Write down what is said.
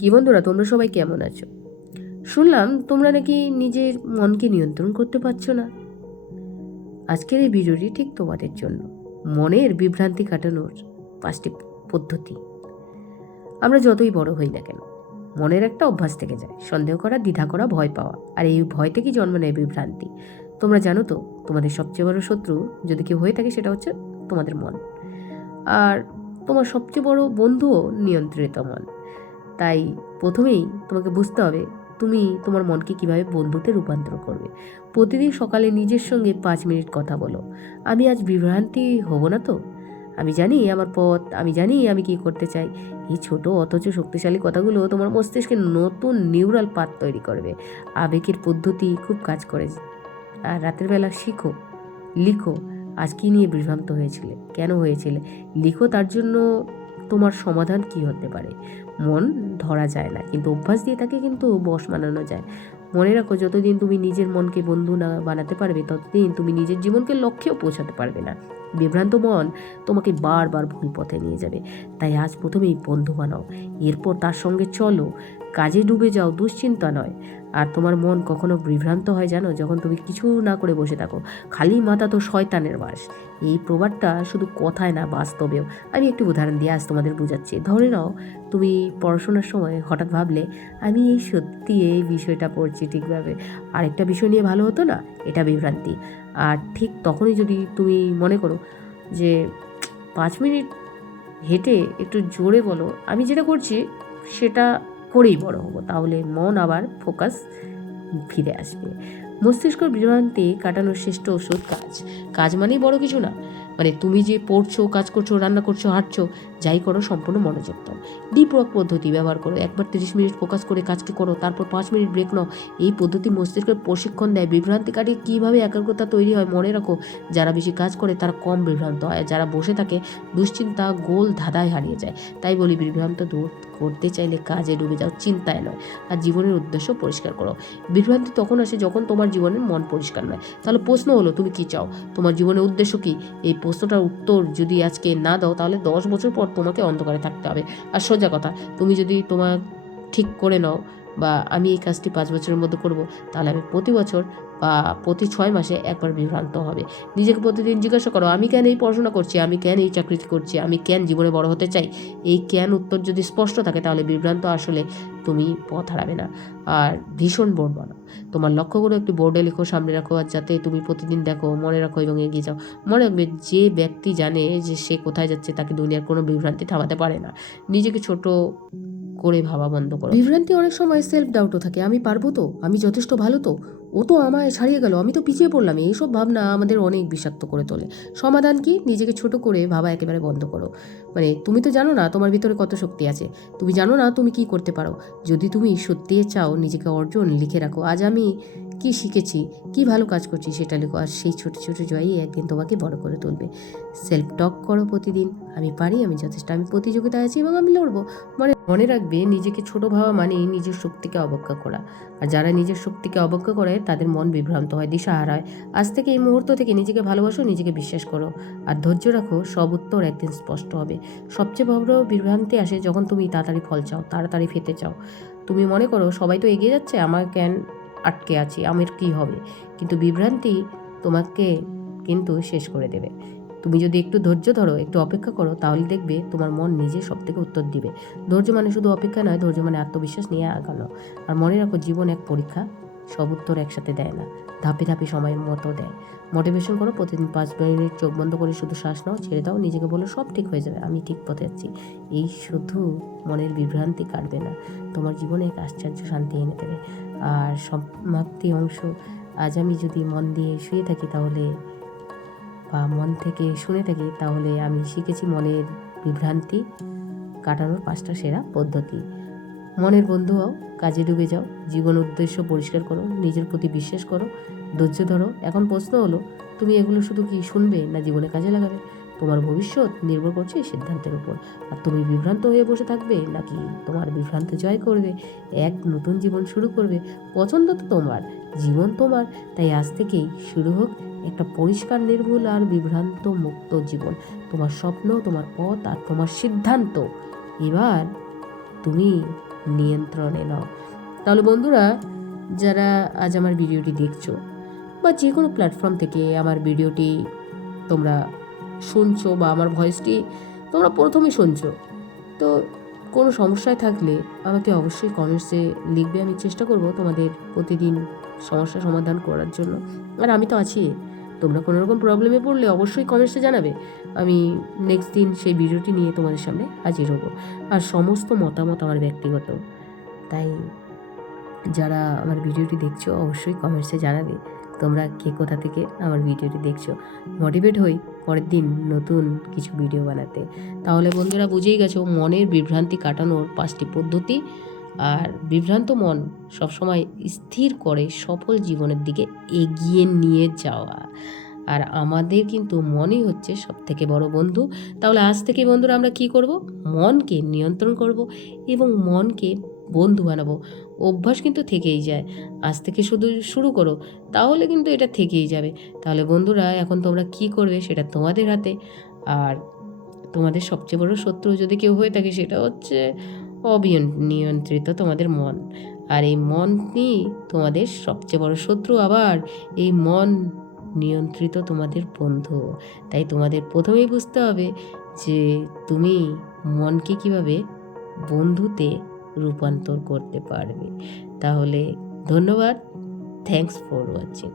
কি বন্ধুরা, তোমরা সবাই কেমন আছো? শুনলাম তোমরা নাকি নিজের মনকে নিয়ন্ত্রণ করতে পারছো না। আজকের এই ভিডিওটি ঠিক তোমাদের জন্য। মনের বিভ্রান্তি কাটানোর 5টি পদ্ধতি। আমরা যতই বড় হই না কেন, মনের একটা অভ্যাস থেকে যায়, সন্দেহ করা, দ্বিধা করা, ভয় পাওয়া। আর এই ভয় থেকেই জন্ম নেয় বিভ্রান্তি। তোমরা জানো তো, তোমাদের সবচেয়ে বড় শত্রু যদি কেউ হয়ে থাকে, সেটা হচ্ছে তোমাদের মন। আর তোমার সবচেয়ে বড় বন্ধুও নিয়ন্ত্রিত মন। তাই প্রথমেই তোমাকে বুঝতে হবে তুমি তোমার মনকে কিভাবে বন্ধুতে রূপান্তর করবে। প্রতিদিন সকালে নিজের সঙ্গে 5 মিনিট কথা বলো। আমি আজ বিভ্রান্তি হব না তো, আমি জানি আমার পথ, আমি জানি আমি কি করতে চাই। এই ছোট অথচ শক্তিশালী কথাগুলো তোমার মস্তিষ্কে নতুন নিউরাল পাথ তৈরি করবে। আবেগের পদ্ধতি খুব কাজ করে। আর রাতের বেলা শিখো, লিখো আজ কি নিয়ে বিভ্রান্ত হয়েছিলে, কেন হয়েছিলে। লিখো তার জন্য তোমার সমাধান কি হতে পারে। মন ধরা যায় না, কিন্তু অভ্যাস দিয়ে তাকে কিন্তু বশ বানানো যায়। মনে রাখো, যতদিন তুমি নিজের মনকে বন্ধু না বানাতে পারবে, ততদিন তুমি নিজের জীবনকে লক্ষ্যেও পৌঁছাতে পারবে না। বিভ্রান্ত মন তোমাকে বারবার ভুল পথে নিয়ে যাবে। তাই আজ প্রথমেই বন্ধু বানাও, এরপর তার সঙ্গে চলো। কাজে ডুবে যাও, দুশ্চিন্তা নয়। আর তোমার মন কখনো বিভ্রান্ত হয় জানো, যখন তুমি কিছু না করে বসে থাকো। খালি মাথা তো শয়তানের বাস। এই প্রবাদটা শুধু কথায় না, বাস্তবেও। আমি একটু উদাহরণ দিয়ে আজ তোমাদের বোঝাচ্ছি। ধরে নাও, তুমি পড়াশোনার সময় হঠাৎ ভাবলে, আমি এই সত্যি এই বিষয়টা পড়ছি ঠিকভাবে, আরেকটা বিষয় নিয়ে ভালো হতো না। এটা বিভ্রান্তি। আর ঠিক তখনই যদি তুমি মনে করো যে 5 মিনিট হেঁটে একটু জোরে বলো, আমি যেটা করছি সেটা করেই বড় হবো, তাহলে মন আবার ফোকাস ফিরে আসবে। মস্তিষ্ক বিভ্রান্তি কাটানোর শ্রেষ্ঠ ওষুধ কাজ। কাজ মানেই বড় কিছু না, মানে তুমি যে পড়ছো, কাজ করছো, রান্না করছো, হাঁটছো, যাই করো সম্পূর্ণ মনোযোগ দাও। ডিপ ওয়ার্ক পদ্ধতি ব্যবহার করো। একবার 30 মিনিট ফোকাস করে কাজকে করো, তারপর 5 মিনিট ব্রেক নাও। এই পদ্ধতি মস্তিষ্কের প্রশিক্ষণ দেয় বিভ্রান্তি কাটিয়ে কীভাবে একাগ্রতা তৈরি হয়। মনে রাখো, যারা বেশি কাজ করে তারা কম বিভ্রান্ত হয়, যারা বসে থাকে দুশ্চিন্তা গোল ধাঁধায় হারিয়ে যায়। তাই বলি, বিভ্রান্ত দূর করতে চাইলে কাজে ডুবে যাও, চিন্তায় নয়। আর জীবনের উদ্দেশ্য পরিষ্কার করো। বিভ্রান্তি তখন আসে যখন তোমার জীবনের মন পরিষ্কার নয়। তাহলে প্রশ্ন হলো, তুমি কি চাও? তোমার জীবনের উদ্দেশ্য কি? এই প্রশ্নটার উত্তর যদি আজকে না দাও, তাহলে 10 বছর পর তোমাকে অন্ধকারে থাকতে হবে। আর সোজা কথা, তুমি যদি তোমার ঠিক করে নাও বা আমি এই কাজটি 5 বছরের মধ্যে করব, তাহলে আমি প্রতি বছর বা প্রতি 6 মাসে একবার বিভ্রান্ত হবে। নিজেকে প্রতিদিন জিজ্ঞাসা করো, আমি কেন এই পড়াশোনা করছি, আমি কেন এই চাকরিটি করছি, আমি কেন জীবনে বড় হতে চাই। এই কেন উত্তর যদি স্পষ্ট থাকে, তাহলে বিভ্রান্ত আসলে তুমি পথ হারাবে না। আর ভীষণ বোর্ড বানাও। তোমার লক্ষ্যগুলো একটি বোর্ডে লিখো, সামনে রাখো, আর যাতে তুমি প্রতিদিন দেখো, মনে রাখো এবং এগিয়ে যাও। মনে রাখবে, যে ব্যক্তি জানে যে সে কোথায় যাচ্ছে, তাকে দুনিয়ার কোনো বিভ্রান্তি থামাতে পারে না। নিজেকে ছোট করে ভাবা বন্ধ করো। বিভ্রান্তি অনেক সময় সেলফ ডাউটও থাকে। আমি পারবো তো, আমি যথেষ্ট ভালো তো, ও তো আমায় ছাড়িয়ে গেল, আমি তো পিছিয়ে পড়লাম। এইসব ভাবনা আমাদের অনেক বিষাক্ত করে তোলে। সমাধান কি? নিজেকে ছোট করে ভাবা একেবারে বন্ধ করো। মানে তুমি তো জানো না তোমার ভিতরে কত শক্তি আছে, তুমি জানো না তুমি কি করতে পারো। যদি তুমি সত্যি চাও, নিজেকে অর্জন লিখে রাখো। আজ আমি কি শিখেছি, কি ভালো কাজ করছি সেটা লিখো। আর সেই ছোট ছোট জয়ই একদিন তোমাকে বড় করে তুলবে। সেলফ টক করো প্রতিদিন, আমি পারি, আমি যথেষ্ট, আমি প্রতিযোগিতায় আছি এবং আমি লড়বো। মনে রাখবে, নিজেকে ছোট ভাবা মানে নিজের শক্তিকে অবজ্ঞা করা। আর যারা নিজের শক্তিকে অবজ্ঞা করে তাদের মন বিভ্রান্ত হয়, দিশাহারা হয়। আজ থেকে, এই মুহূর্ত থেকে নিজেকে ভালোবাসো, নিজেকে বিশ্বাস করো, আর ধৈর্য রাখো। সব উত্তর একদিন স্পষ্ট হবে। সবচেয়ে বড় বিভ্রান্তি আসে যখন তুমি তাড়াতাড়ি ফল চাও, তাড়াতাড়ি পেতে চাও। তুমি মনে করো, সবাই তো এগিয়ে যাচ্ছে, আমার কেন আটকে আছি, আমার কি হবে। কিন্তু বিভ্রান্তি তোমাকে কিন্তু শেষ করে দেবে। তুমি যদি একটু ধৈর্য ধরো, একটু অপেক্ষা করো, তাহলে দেখবে তোমার মন নিজে সব থেকে উত্তর দিবে। ধৈর্য মানে শুধু অপেক্ষা নয়, ধৈর্য মানে আত্মবিশ্বাস নিয়ে আগানো। আর মনে রাখো, জীবন এক পরীক্ষা, সব উত্তর একসাথে দেয় না, ধাপে ধাপে সময়ের মতো দেয়। মোটিভেশন করো, প্রতিদিন 5 মিনিট চোখ বন্ধ করে শুধু শ্বাস নাও, ছেড়ে দাও, নিজেকে বলো সব ঠিক হয়ে যাবে, আমি ঠিক পথে যাচ্ছি। এই শুধু মনের বিভ্রান্তি কাটবে না, তোমার জীবনে এক আশ্চর্য শান্তি এনে দেবে। আর সমাপ্তি অংশ, আজ আমি যদি মন দিয়ে শুয়ে থাকি তাহলে বা মন থেকে শুনে থাকি, তাহলে আমি শিখেছি মনের বিভ্রান্তি কাটানোর 5টা সেরা পদ্ধতি। মনের বন্ধু হও, কাজে ডুবে যাও, জীবন উদ্দেশ্য পরিষ্কার করো, নিজের প্রতি বিশ্বাস করো, ধৈর্য ধরো। এখন প্রশ্ন হলো, তুমি এগুলো শুধু কি শুনবে না জীবনে কাজে লাগাবে? তোমার ভবিষ্যৎ নির্ভর করছে এই সিদ্ধান্তের উপর। আর তুমি বিভ্রান্ত হয়ে বসে থাকবে, নাকি তোমার বিভ্রান্ত জয় করবে, এক নতুন জীবন শুরু করবে? পছন্দ তো তোমার, জীবন তোমার। তাই আজ থেকেই শুরু হোক একটা পরিষ্কার, নির্ভুল আর বিভ্রান্ত মুক্ত জীবন। তোমার স্বপ্ন, তোমার পথ আর তোমার সিদ্ধান্ত। এবার তুমি নিয়ন্ত্রণে নাও। তাহলে বন্ধুরা, যারা আজ আমার ভিডিওটি দেখছো বা যে কোনো প্ল্যাটফর্ম থেকে আমার ভিডিওটি তোমরা শুনছো বা আমার ভয়েসটি তোমরা প্রথমে শুনছো, তো কোনো সমস্যায় থাকলে আমাকে অবশ্যই কমেন্টসে লিখবে। আমি চেষ্টা করব তোমাদের প্রতিদিন সমস্যা সমাধান করার জন্য। আর আমি তো আছি, তোমরা কোনো রকম প্রবলেমে পড়লে অবশ্যই কমেন্টসে জানাবে। আমি নেক্সট দিন সেই ভিডিওটি নিয়ে তোমাদের সামনে হাজির হব। আর সমস্ত মতামত আমার ব্যক্তিগত, তাই যারা আমার ভিডিওটি দেখছো অবশ্যই কমেন্টসে জানাবে তোমরা কে কোথা থেকে আমার ভিডিওটি দেখছো। মোটিভেট হই পরের দিন নতুন কিছু ভিডিও বানাতে। তাহলে বন্ধুরা, বুঝেই গেছো মনের বিভ্রান্তি কাটানোর 5টি পদ্ধতি। আর বিভ্রান্ত মন সবসময় স্থির করে সফল জীবনের দিকে এগিয়ে নিয়ে যাওয়া। আর আমাদের কিন্তু মনই হচ্ছে সবথেকে বড় বন্ধু। তাহলে আজ থেকে বন্ধুরা আমরা কি করব? মনকে নিয়ন্ত্রণ করব এবং মনকে বন্ধু বানাবো। অভ্যাস কিন্তু থেকেই যায়। আজ থেকে শুধু শুরু করো, তাহলে কিন্তু এটা থেকেই যাবে। তাহলে বন্ধুরা, এখন তোমরা কি করবে সেটা তোমাদের হাতে। আর তোমাদের সবচেয়ে বড় শত্রু যদি কেউ হয়ে থাকে, সেটা হচ্ছে নিয়ন্ত্রিত তোমাদের মন। আর এই মনই তোমাদের সবচেয়ে বড় শত্রু, আবার এই মন নিয়ন্ত্রিত তোমাদের বন্ধু। তাই তোমাদের প্রথমেই বুঝতে হবে যে তুমি মনকে কিভাবে বন্ধুতে রূপান্তর করতে পারবে। তাহলে ধন্যবাদ। Thanks for watching.